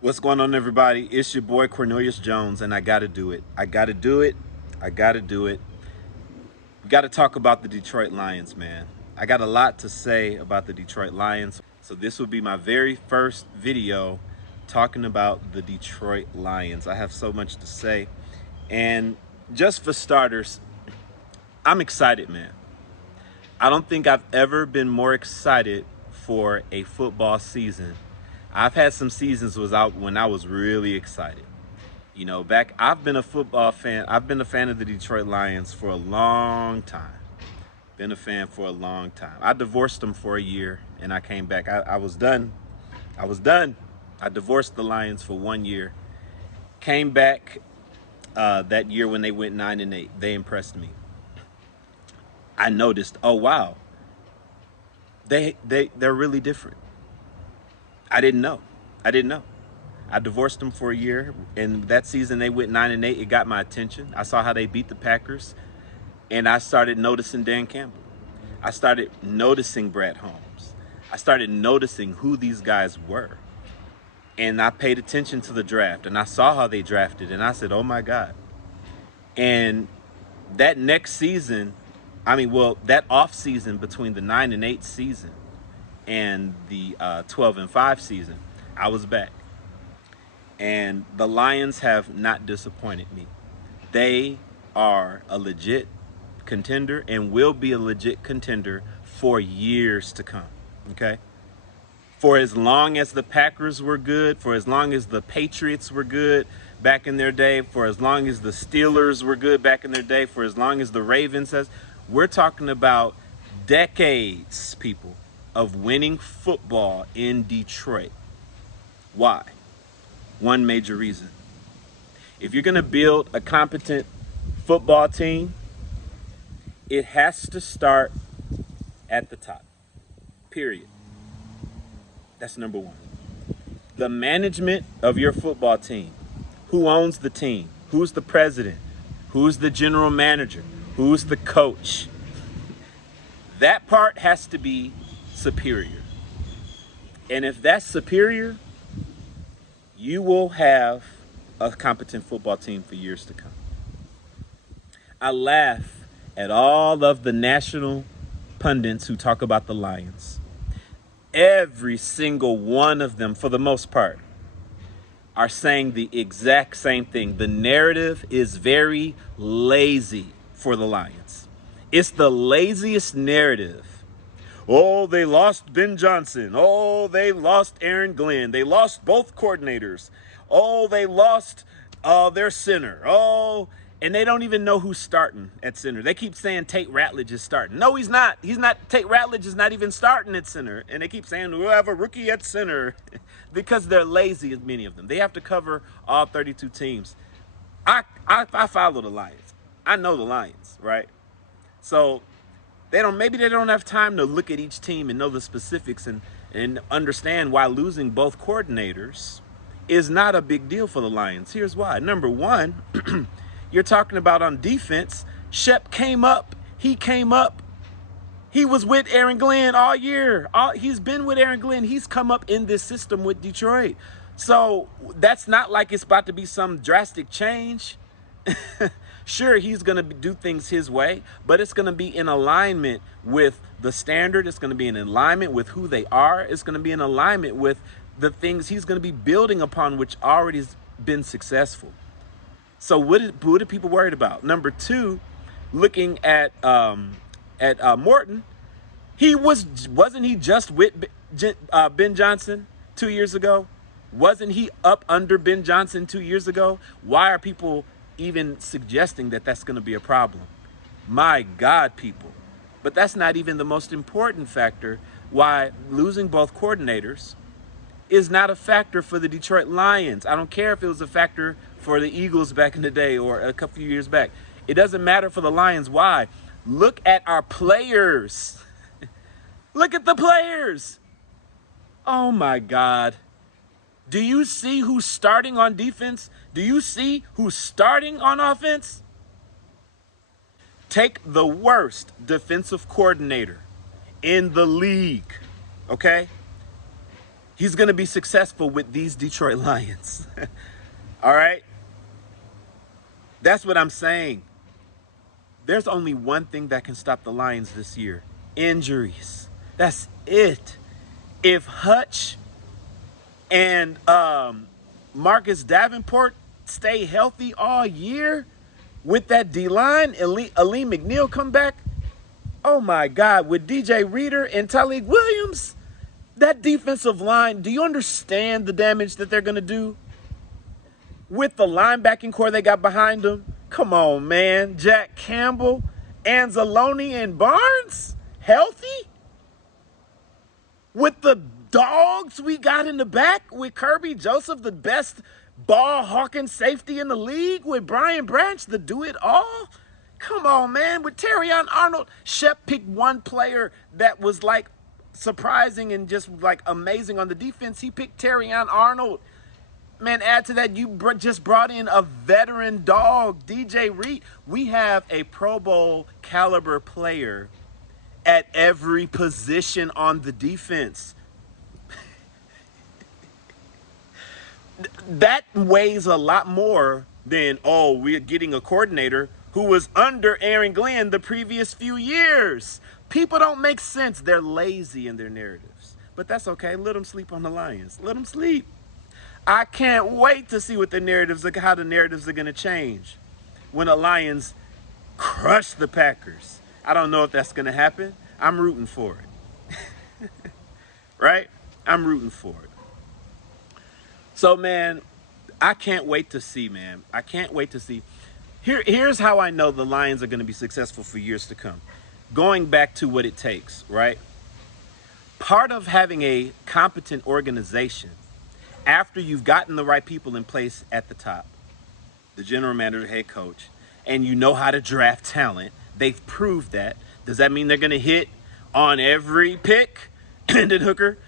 What's going on, everybody? It's your boy Cornelius Jones, and I gotta do it. I gotta do it. I gotta do it. We gotta talk about the Detroit Lions, man. I got a lot to say about the Detroit Lions. So this will be my very first video talking about the Detroit Lions. I have so much to say. And just for starters, I'm excited, man. I don't think I've ever been more excited for a football season. I've had some seasons when I was really excited. I've been a football fan. I've been a fan of the Detroit Lions for a long time. Been a fan for a long time. I divorced them for a year and I came back. I was done. I was done. I divorced the Lions for 1 year. Came back that year when they went 9-8. They impressed me. I noticed, oh wow, they're really different. I didn't know. I divorced them for a year, and that season they went 9-8. It got my attention. I saw how they beat the Packers, and I started noticing Dan Campbell. I started noticing Brad Holmes. I started noticing who these guys were. And I paid attention to the draft, and I saw how they drafted, and I said, oh my God. And that next season, that off season between the 9-8 season and the 12-5 season, I was back. And the Lions have not disappointed me. They are a legit contender and will be a legit contender for years to come, okay? For as long as the Packers were good, for as long as the Patriots were good back in their day, for as long as the Steelers were good back in their day, for as long as the Ravens has, we're talking about decades, people, of winning football in Detroit. Why? One major reason. If you're going to build a competent football team, it has to start at the top. Period. That's number one. The management of your football team. Who owns the team? Who's the president? Who's the general manager? Who's the coach? That part has to be superior. And if that's superior, you will have a competent football team for years to come. I laugh at all of the national pundits who talk about the Lions. Every single one of them, for the most part, are saying the exact same thing. The narrative is very lazy for the Lions. It's the laziest narrative. Oh, they lost Ben Johnson. Oh, they lost Aaron Glenn. They lost both coordinators. Oh, they lost their center. Oh, and they don't even know who's starting at center. They keep saying Tate Ratledge is starting. No, he's not. He's not. Tate Ratledge is not even starting at center. And they keep saying we'll have a rookie at center because they're lazy, many of them. They have to cover all 32 teams. I follow the Lions. I know the Lions, right? So maybe they don't have time to look at each team and know the specifics and understand why losing both coordinators is not a big deal for the Lions. Here's why. Number one, you're talking about on defense, Shep came up. He was with Aaron Glenn all year. He's been with Aaron Glenn. He's come up in this system with Detroit. So that's not like it's about to be some drastic change. Sure, he's going to do things his way, but it's going to be in alignment with the standard. It's going to be in alignment with who they are. It's going to be in alignment with the things he's going to be building upon, which already has been successful. So what are people worried about? Number two, looking at Morton, wasn't he just with Ben Johnson 2 years ago? Wasn't he up under Ben Johnson 2 years ago? Why are people even suggesting that that's going to be a problem? My God, people. But that's not even the most important factor why losing both coordinators is not a factor for the Detroit Lions. I don't care if it was a factor for the Eagles back in the day or a couple of years back. It doesn't matter for the Lions. Why? Look at our players. Look at the players. Oh my God. Do you see who's starting on defense? Do you see who's starting on offense? Take the worst defensive coordinator in the league, okay? He's going to be successful with these Detroit Lions. All right? That's what I'm saying. There's only one thing that can stop the Lions this year: injuries. That's it. If Hutch and Marcus Davenport stay healthy all year with that D-line, Aleem McNeil come back, oh my God, with DJ Reader and Tyleik Williams, that defensive line, do you understand the damage that they're going to do? With the linebacking core they got behind them, come on, man. Jack Campbell, Anzalone, and Barnes, healthy? With the dogs we got in the back, with Kirby Joseph, the best ball hawking safety in the league, with Brian Branch, the do-it-all? Come on, man. With Terrion Arnold, Shep picked one player that was like surprising and just like amazing on the defense. He picked Terrion Arnold. Man, add to that, you just brought in a veteran dog, DJ Reed. We have a Pro Bowl caliber player at every position on the defense. That weighs a lot more than, oh, we're getting a coordinator who was under Aaron Glenn the previous few years. People don't make sense. They're lazy in their narratives. But that's okay. Let them sleep on the Lions. Let them sleep. I can't wait to see what the narratives are, how the narratives are going to change when the Lions crush the Packers. I don't know if that's going to happen. I'm rooting for it. Right? I'm rooting for it. So, man, I can't wait to see, man. I can't wait to see. Here's how I know the Lions are going to be successful for years to come. Going back to what it takes, right? Part of having a competent organization, after you've gotten the right people in place at the top, the general manager, head coach, and you know how to draft talent, they've proved that. Does that mean they're going to hit on every pick, Hendon Hooker?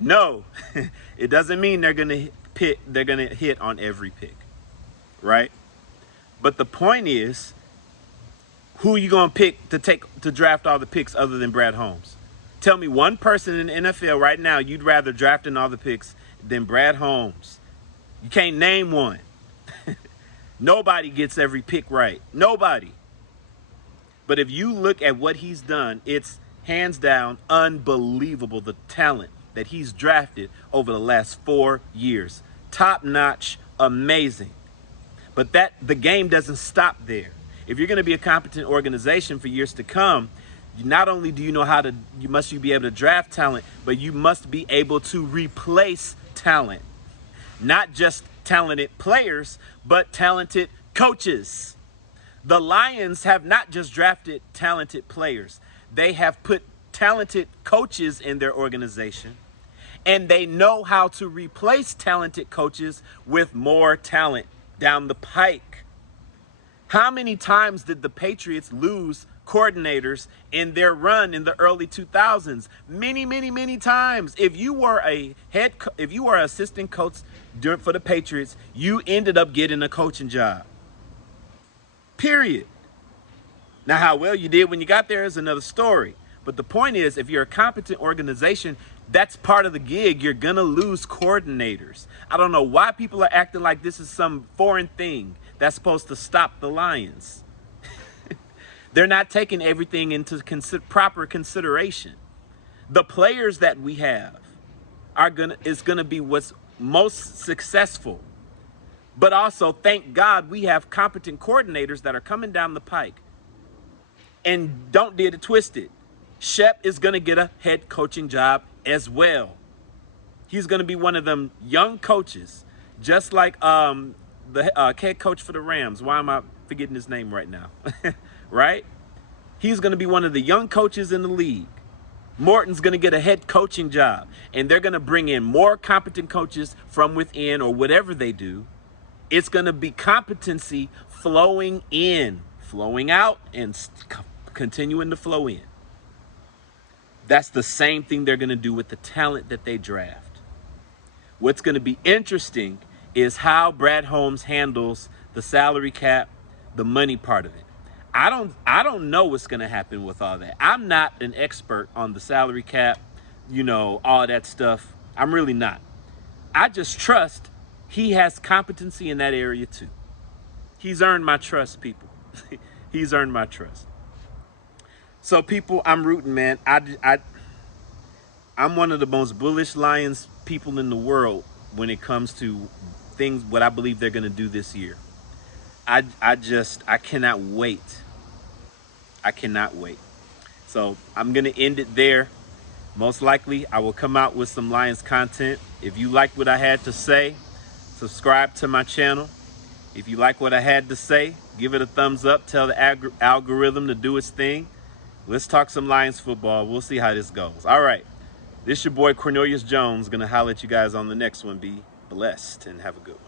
No, it doesn't mean they're going to hit on every pick, right? But the point is, who are you going to pick to draft all the picks other than Brad Holmes? Tell me one person in the NFL right now you'd rather draft in all the picks than Brad Holmes. You can't name one. Nobody gets every pick right. Nobody. But if you look at what he's done, it's hands down unbelievable, the talent that he's drafted over the last 4 years. Top notch, amazing. But the game doesn't stop there. If you're going to be a competent organization for years to come, not only do you know how to, you must be able to draft talent, but you must be able to replace talent. Not just talented players, but talented coaches. The Lions have not just drafted talented players. They have put talented coaches in their organization, and they know how to replace talented coaches with more talent down the pike. How many times did the Patriots lose coordinators in their run in the early 2000s? Many, many, many times. If you were an assistant coach for the Patriots, you ended up getting a coaching job. Period. Now, how well you did when you got there is another story. But the point is, if you're a competent organization, that's part of the gig. You're going to lose coordinators. I don't know why people are acting like this is some foreign thing that's supposed to stop the Lions. They're not taking everything into proper consideration. The players that we have is gonna be what's most successful. But also, thank God, we have competent coordinators that are coming down the pike. And don't get it twisted. Shep is gonna get a head coaching job as well. He's gonna be one of them young coaches, just like the head coach for the Rams. Why am I forgetting his name right now? Right? He's going to be one of the young coaches in the league. Morton's going to get a head coaching job, and they're going to bring in more competent coaches from within or whatever they do. It's going to be competency flowing in, flowing out, and continuing to flow in. That's the same thing they're going to do with the talent that they draft. What's going to be interesting is how Brad Holmes handles the salary cap, the money part of it. I don't know what's going to happen with all that. I'm not an expert on the salary cap, all that stuff. I'm really not. I just trust he has competency in that area too. He's earned my trust, people. He's earned my trust. So, people, I'm rooting, man. I'm one of the most bullish Lions people in the world when it comes to things, what I believe they're going to do this year. I cannot wait. I cannot wait. So I'm going to end it there. Most likely, I will come out with some Lions content. If you like what I had to say, subscribe to my channel. If you like what I had to say, give it a thumbs up. Tell the algorithm to do its thing. Let's talk some Lions football. We'll see how this goes. All right. This your boy Cornelius Jones. Gonna holler at you guys on the next one. Be blessed and have a good one.